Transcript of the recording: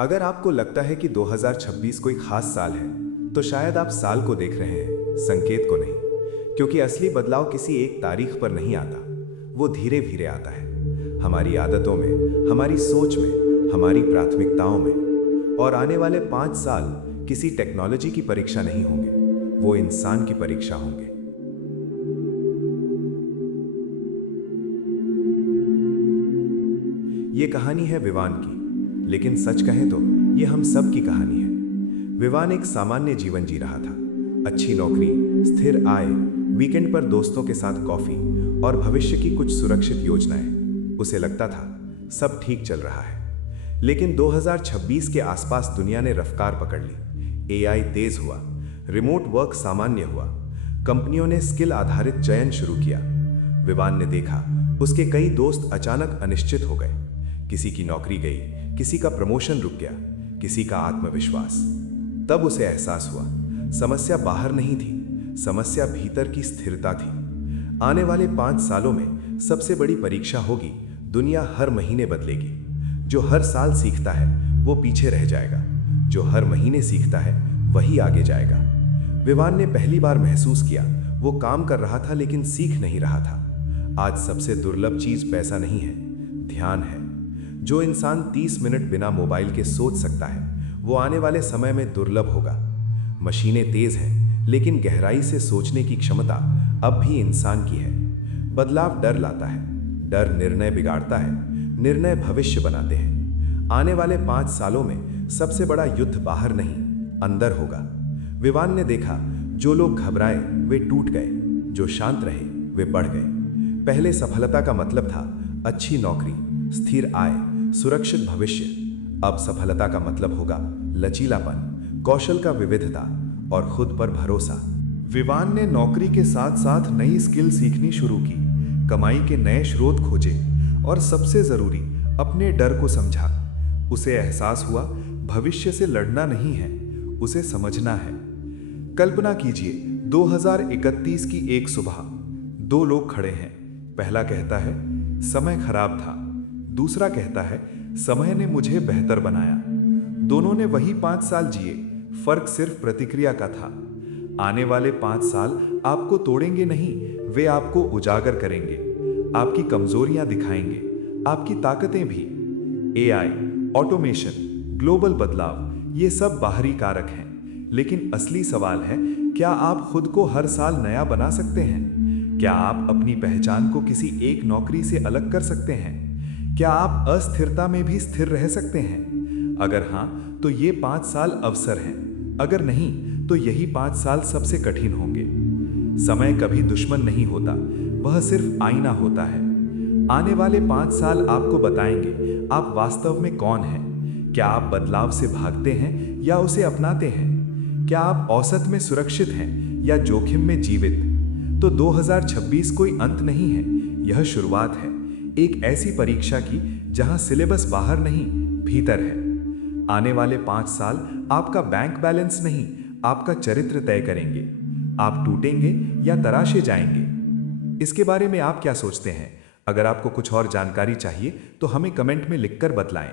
अगर आपको लगता है कि 2026 कोई खास साल है, तो शायद आप साल को देख रहे हैं, संकेत को नहीं। क्योंकि असली बदलाव किसी एक तारीख पर नहीं आता, वो धीरे धीरे आता है। हमारी आदतों में, हमारी सोच में, हमारी प्राथमिकताओं में। और आने वाले 5 साल किसी टेक्नोलॉजी की परीक्षा नहीं होंगे, वो इंसान की परीक्षा होंगे। ये कहानी है विवान की, लेकिन सच कहें तो ये हम सब की कहानी है। विवान एक सामान्य जीवन जी रहा था। अच्छी नौकरी, स्थिर आय, वीकेंड पर दोस्तों के साथ कॉफी और भविष्य की कुछ सुरक्षित योजनाएं। उसे लगता था सब ठीक चल रहा है। लेकिन 2026 के आसपास दुनिया ने रफ्तार पकड़ ली। एआई तेज हुआ, रिमोट वर्क सामान्य हुआ, कंपनियों ने स्किल आधारित चयन शुरू किया। विवान ने देखा उसके कई दोस्त अचानक अनिश्चित हो गए। किसी की नौकरी गई, किसी का प्रमोशन रुक गया, किसी का आत्मविश्वास। तब उसे एहसास हुआ समस्या बाहर नहीं थी, समस्या भीतर की स्थिरता थी। आने वाले 5 सालों में सबसे बड़ी परीक्षा होगी। दुनिया हर महीने बदलेगी। जो हर साल सीखता है वो पीछे रह जाएगा, जो हर महीने सीखता है वही आगे जाएगा। विवान ने पहली बार महसूस किया वो काम कर रहा था लेकिन सीख नहीं रहा था। आज सबसे दुर्लभ चीज पैसा नहीं है, ध्यान है। जो इंसान 30 मिनट बिना मोबाइल के सोच सकता है, वो आने वाले समय में दुर्लभ होगा। मशीनें तेज हैं, लेकिन गहराई से सोचने की क्षमता अब भी इंसान की है। बदलाव डर लाता है, डर निर्णय बिगाड़ता है, निर्णय भविष्य बनाते हैं। आने वाले 5 सालों में सबसे बड़ा युद्ध बाहर नहीं, अंदर होगा। विवान ने देखा जो लोग घबराए वे टूट गए, जो शांत रहे वे बढ़ गए। पहले सफलता का मतलब था अच्छी नौकरी, स्थिर आय, सुरक्षित भविष्य। अब सफलता का मतलब होगा लचीलापन, कौशल का विविधता और खुद पर भरोसा। विवान ने नौकरी के साथ साथ नई स्किल सीखनी शुरू की, कमाई के नए स्रोत खोजे और सबसे जरूरी अपने डर को समझा। उसे एहसास हुआ भविष्य से लड़ना नहीं है, उसे समझना है। कल्पना कीजिए 2031 की एक सुबह, 2 लोग खड़े हैं। पहला कहता है समय खराब था, दूसरा कहता है समय ने मुझे बेहतर बनाया। दोनों ने वही 5 साल जिए, फर्क सिर्फ प्रतिक्रिया का था। आने वाले 5 साल आपको तोड़ेंगे नहीं, वे आपको उजागर करेंगे, आपकी कमजोरियां दिखाएंगे, आपकी ताकतें भी। एआई, ऑटोमेशन, ग्लोबल बदलाव, ये सब बाहरी कारक हैं। लेकिन असली सवाल है, क्या आप खुद को हर साल नया बना सकते हैं? क्या आप अपनी पहचान को किसी एक नौकरी से अलग कर सकते हैं? क्या आप अस्थिरता में भी स्थिर रह सकते हैं? अगर हां, तो ये 5 साल अवसर हैं। अगर नहीं, तो यही 5 साल सबसे कठिन होंगे। समय कभी दुश्मन नहीं होता, वह सिर्फ आईना होता है। आने वाले 5 साल आपको बताएंगे आप वास्तव में कौन हैं। क्या आप बदलाव से भागते हैं या उसे अपनाते हैं? क्या आप औसत में सुरक्षित हैं या जोखिम में जीवित? तो 2026 कोई अंत नहीं है, यह शुरुआत है एक ऐसी परीक्षा की जहां सिलेबस बाहर नहीं, भीतर है। आने वाले 5 साल आपका बैंक बैलेंस नहीं, आपका चरित्र तय करेंगे। आप टूटेंगे या तराशे जाएंगे। इसके बारे में आप क्या सोचते हैं? अगर आपको कुछ और जानकारी चाहिए तो हमें कमेंट में लिखकर बतलाएं।